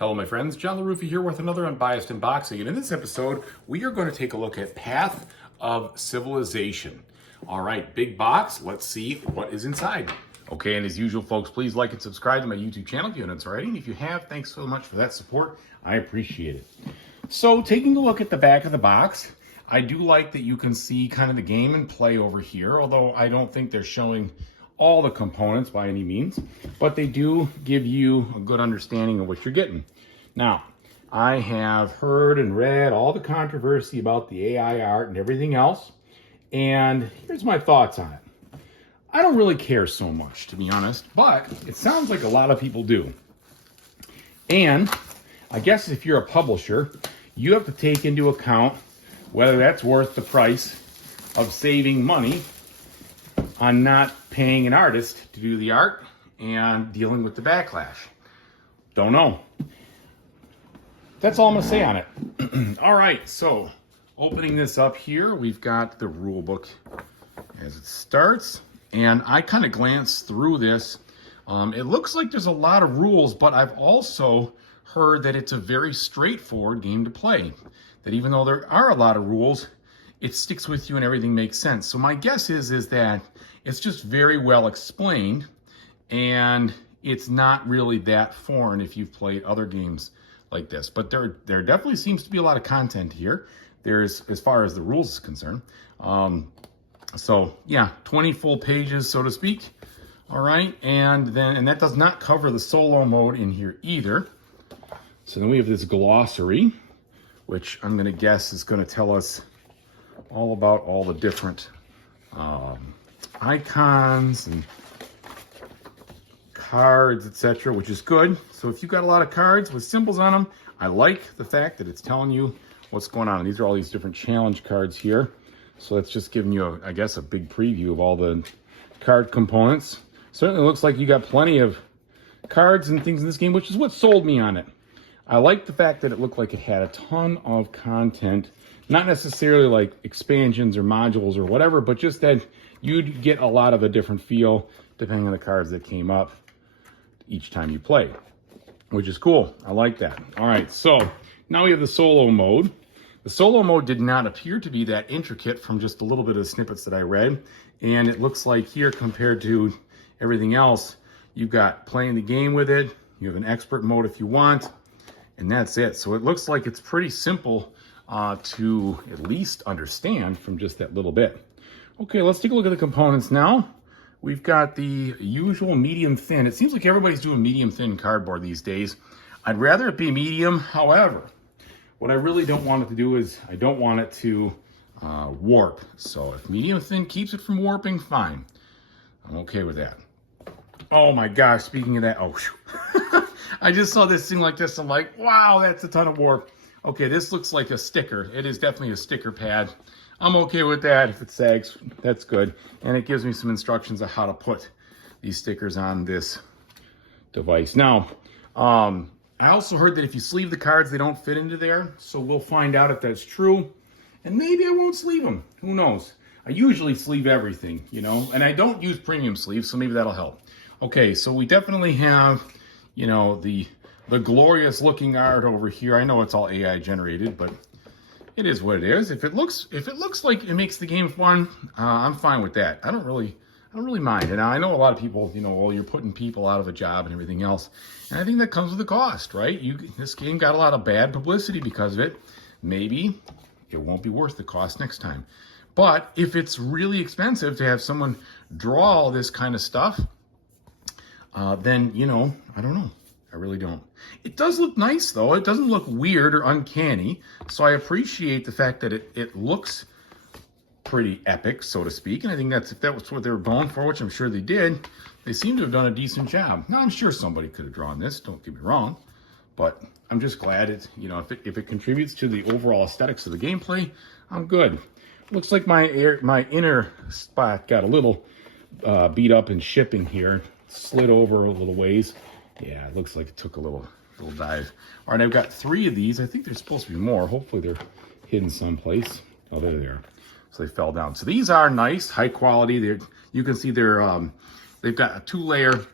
Hello my friends, John LaRuffa here with another Unbiased unboxing, and in this episode we are going to take a look at Path of Civilization. All right, big box, let's see what is inside. Okay, and as usual folks, please like and subscribe to my YouTube channel if you haven't already, and if you have, thanks so much for that support, I appreciate it. So taking a look at the back of the box, I do like that you can see kind of the game and play over here, although I don't think they're showing all the components by any means, but they do give you a good understanding of what you're getting. Now, I have heard and read all the controversy about the AI art and everything else, and here's my thoughts on it. I don't really care so much, to be honest, but it sounds like a lot of people do. And I guess if you're a publisher, you have to take into account whether that's worth the price of saving money on not paying an artist to do the art and dealing with the backlash. Don't know. That's all I'm gonna say on it. All right, so opening this up here, we've got the rule book as it starts, and I kind of glanced through this. It looks like there's a lot of rules, but I've also heard that it's a very straightforward game to play. That even though there are a lot of rules, it sticks with you and everything makes sense. So my guess is that it's just very well explained, and it's not really that foreign if you've played other games like this. But there definitely seems to be a lot of content here. There's, as far as the rules is concerned. So yeah, 20 full pages, so to speak. All right, and that does not cover the solo mode in here either. So then we have this glossary, which I'm gonna guess is gonna tell us all about all the different icons and cards, etc., which is good. So if you've got a lot of cards with symbols on them, I like the fact that it's telling you what's going on. And these are all these different challenge cards here. So that's just giving you, I guess, a big preview of all the card components. Certainly looks like you got plenty of cards and things in this game, which is what sold me on it. I like the fact that it looked like it had a ton of content, not necessarily like expansions or modules or whatever, but just that you'd get a lot of a different feel depending on the cards that came up each time you play, which is cool. I like that. All right, so now we have the solo mode. The solo mode did not appear to be that intricate from just a little bit of snippets that I read, and it looks like here compared to everything else, you've got playing the game with it, you have an expert mode if you want, and that's it. So it looks like it's pretty simple to at least understand from just that little bit. Okay, let's take a look at the components now. We've got the usual medium thin. It seems like everybody's doing medium thin cardboard these days. I'd rather it be medium. However, what I really don't want it to do is I don't want it to warp. So if medium thin keeps it from warping, fine. I'm okay with that. Oh my gosh, speaking of that, oh, I just saw this thing like this. I'm like, wow, that's a ton of warp. Okay, this looks like a sticker. It is definitely a sticker pad. I'm okay with that. If it sags, that's good. And it gives me some instructions of how to put these stickers on this device. Now, I also heard that if you sleeve the cards, they don't fit into there. So we'll find out if that's true. And maybe I won't sleeve them. Who knows? I usually sleeve everything, you know, and I don't use premium sleeves, so maybe that'll help. Okay, so we definitely have, you know, the glorious looking art over here. I know it's all AI generated, but it is what it is. If it looks like it makes the game fun, I'm fine with that. I don't really mind. And I know a lot of people, you know, well, you're putting people out of a job and everything else. And I think that comes with a cost, right? This game got a lot of bad publicity because of it. Maybe it won't be worth the cost next time. But if it's really expensive to have someone draw all this kind of stuff, then, you know, I don't know. I really don't. It does look nice, though. It doesn't look weird or uncanny. So I appreciate the fact that it looks pretty epic, so to speak. And I think if that was what they were going for, which I'm sure they did, they seem to have done a decent job. Now, I'm sure somebody could have drawn this, don't get me wrong. But I'm just glad it's, you know, if it contributes to the overall aesthetics of the gameplay, I'm good. Looks like my inner spot got a little beat up in shipping here. Slid over a little ways. Yeah, it looks like it took a little dive. All right, I've got 3 of these. I think there's supposed to be more. Hopefully they're hidden someplace. Oh, there they are. So they fell down. So these are nice, high quality. You can see they've got a 2-layer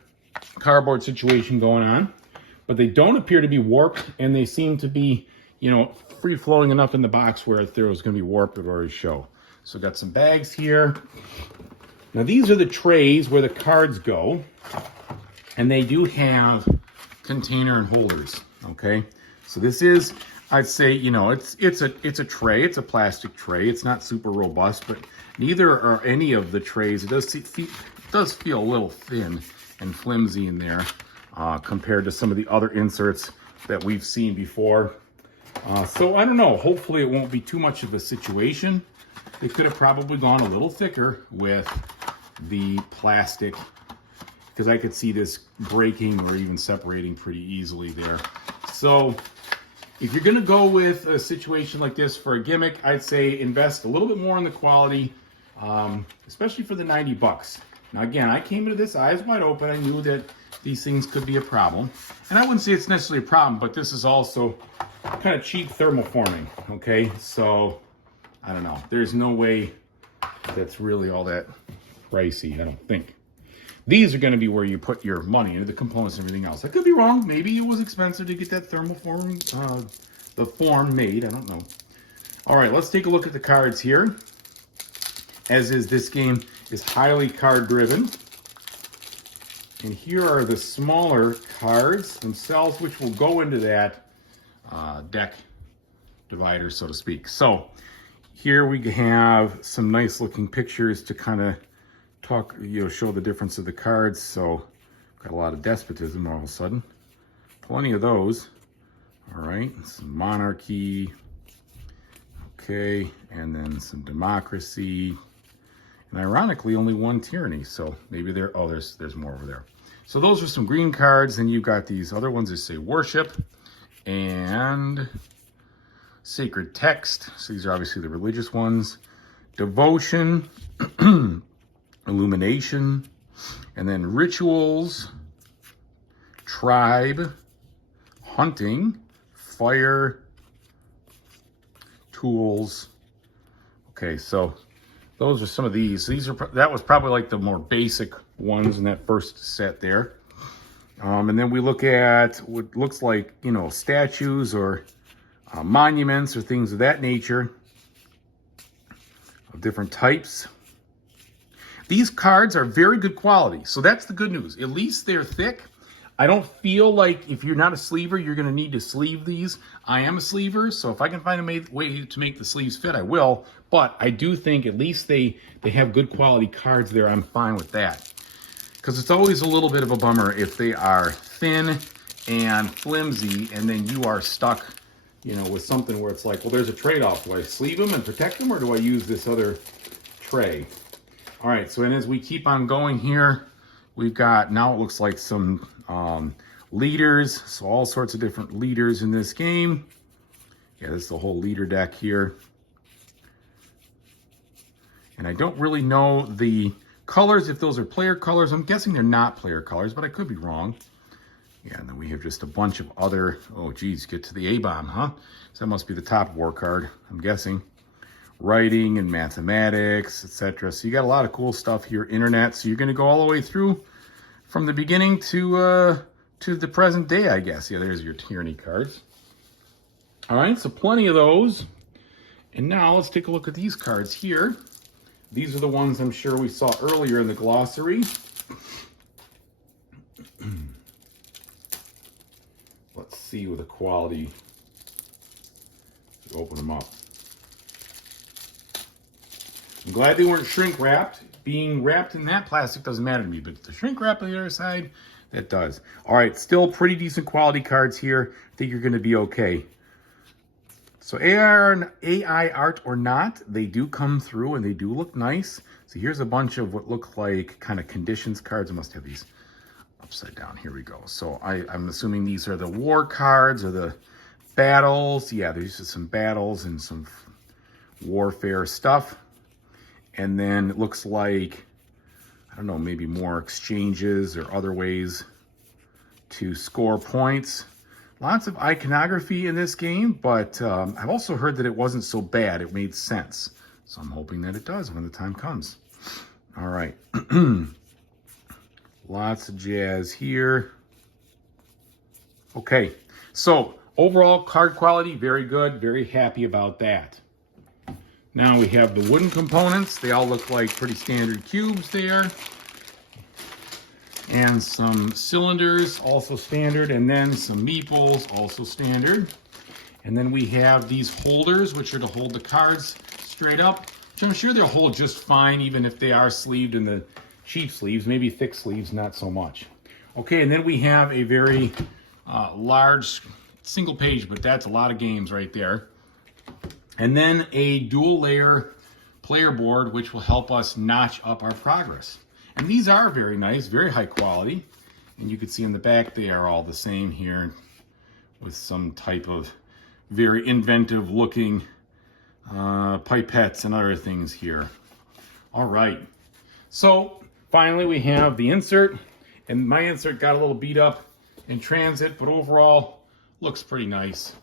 cardboard situation going on. but they don't appear to be warped, and they seem to be, you know, free-flowing enough in the box where if there was going to be warped, it would already show. So got some bags here. Now these are the trays where the cards go, and they do have container and holders, okay? So this is, I'd say, you know, it's a tray, it's a plastic tray. It's not super robust, but neither are any of the trays. It does feel a little thin and flimsy in there compared to some of the other inserts that we've seen before. So I don't know, hopefully it won't be too much of a situation. They could have probably gone a little thicker with the plastic, because I could see this breaking or even separating pretty easily there. So if you're gonna go with a situation like this for a gimmick, I'd say invest a little bit more in the quality, especially for the 90 bucks. Now again, I came into this eyes wide open. I knew that these things could be a problem. And I wouldn't say it's necessarily a problem, but this is also kind of cheap thermoforming, okay? So, I don't know. There's no way that's really all that pricey, I don't think. These are gonna be where you put your money into the components and everything else. I could be wrong. Maybe it was expensive to get that thermoforming, the form made, I don't know. All right, let's take a look at the cards here. As is, this game is highly card driven. And here are the smaller cards themselves, which will go into that deck divider, so to speak. So here we have some nice looking pictures to kind of talk, you know, show the difference of the cards. So got a lot of despotism all of a sudden. Plenty of those. All right, some monarchy. Okay, and then some democracy. And ironically, only one tyranny. So maybe there's more over there. So those are some green cards. Then you've got these other ones that say worship and sacred text. So these are obviously the religious ones. Devotion, illumination, and then rituals, tribe, hunting, fire, tools. Okay, so those are some of these. That was probably like the more basic ones in that first set there. And then we look at what looks like, you know, statues or monuments or things of that nature of different types. These cards are very good quality, so that's the good news. At least they're thick. I don't feel like if you're not a sleever, you're going to need to sleeve these. I am a sleever, so if I can find a way to make the sleeves fit, I will. But I do think at least they have good quality cards there. I'm fine with that. Because it's always a little bit of a bummer if they are thin and flimsy, and then you are stuck, you know, with something where it's like, well, there's a trade-off. Do I sleeve them and protect them, or do I use this other tray? All right, so and as we keep on going here, we've got, now it looks like some leaders. So all sorts of different leaders in this game. Yeah, this is the whole leader deck here. And I don't really know the colors, if those are player colors. I'm guessing they're not player colors, but I could be wrong. Yeah, and then we have just a bunch of other, oh geez, get to the A-bomb, huh? So that must be the top war card, I'm guessing. Writing and mathematics, etc. So you got a lot of cool stuff here. Internet. So you're going to go all the way through from the beginning to the present day, I guess. Yeah, there's your tyranny cards. All right, so plenty of those. And now let's take a look at these cards here. These are the ones I'm sure we saw earlier in the glossary. Let's see with the quality. Open them up. I'm glad they weren't shrink wrapped. Being wrapped in that plastic doesn't matter to me, but the shrink wrap on the other side, that does. All right, still pretty decent quality cards here. I think you're going to be okay. So AI art or not, they do come through and they do look nice. So here's a bunch of what look like kind of conditions cards. I must have these upside down. Here we go. So I'm assuming these are the war cards or the battles. Yeah, there's just some battles and some warfare stuff. And then it looks like, I don't know, maybe more exchanges or other ways to score points. Lots of iconography in this game, but I've also heard that it wasn't so bad. It made sense. So I'm hoping that it does when the time comes. All right. Lots of jazz here. Okay, so overall card quality, very good. Very happy about that. Now we have the wooden components. They all look like pretty standard cubes there. And some cylinders, also standard. And then some meeples, also standard. And then we have these holders, which are to hold the cards straight up, which I'm sure they'll hold just fine, even if they are sleeved in the cheap sleeves. Maybe thick sleeves, not so much. Okay, and then we have a very large single page, but that's a lot of games right there. And then a dual layer player board, which will help us notch up our progress. And these are very nice, very high quality. And you can see in the back, they are all the same here with some type of very inventive looking pipettes and other things here. All right. So finally we have the insert, and my insert got a little beat up in transit, but overall looks pretty nice.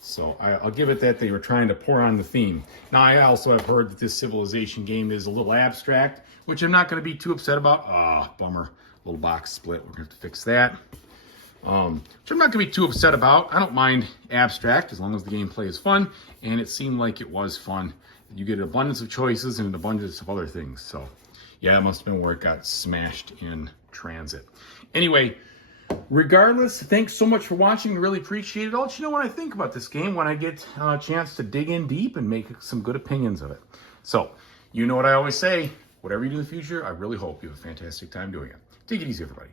So I'll give it that they were trying to pour on the theme. Now, I also have heard that this Civilization game is a little abstract, which I'm not going to be too upset about. Ah, bummer. Little box split. We're going to have to fix that. Which I'm not going to be too upset about. I don't mind abstract as long as the gameplay is fun, and it seemed like it was fun. You get an abundance of choices and an abundance of other things. So, yeah, it must have been where it got smashed in transit. Anyway, regardless, thanks so much for watching. Really appreciate it. I'll let you know what I think about this game when I get a chance to dig in deep and make some good opinions of it. So, you know what I always say, whatever you do in the future, I really hope you have a fantastic time doing it. Take it easy, everybody.